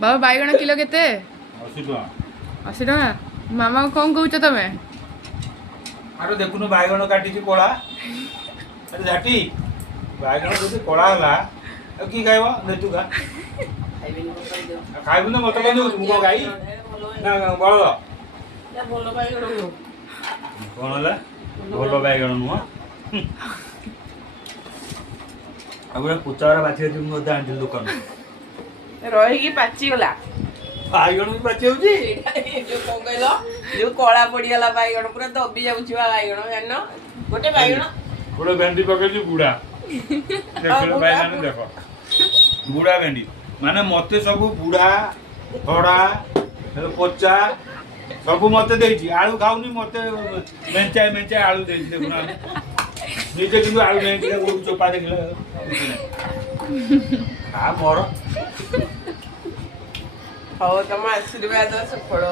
बाबा बैगण kilo केते 80 टका 80 टका मामा को कौन कहूच तमे अरे देखुनु बैगण काटी कोला अरे झाटी बैगण जो कोला हला की खाइबो ने तू खा खाइबु न मत कहू मुको गाई ना बळ ଭଲ ବାଇଗଣ कोन हला भलो बैगण नु अब पुचार बाछी अछि मु दांडी दुकान ରହିକି ପାଚିଗଲା बैगण भी बाछी होची ଯୋଉ କଣ କହିଲ ଯୋଉ କଳା ପଡିଗଲା ବାଇଗଣ ପୁରା ଦବି ଯାଉଛି ବା ବାଇଗଣ ଜାଣିନ ଗୋଟେ ବାଇଗଣ गोटे भेंडी पकेछि बुढ़ा देखो बैगण देखो बुढ़ा भेंडी माने मते सब बुढ़ा थोड़ा पोचा सब मते देछि आलू खाउनी मते मेंचा आलू देछि देखुना नीचे किंतु आलू नहीं वो चोपा देखले आ मोर ହଉ ତମ ଆଶୀର୍ବାଦ ସଫଳ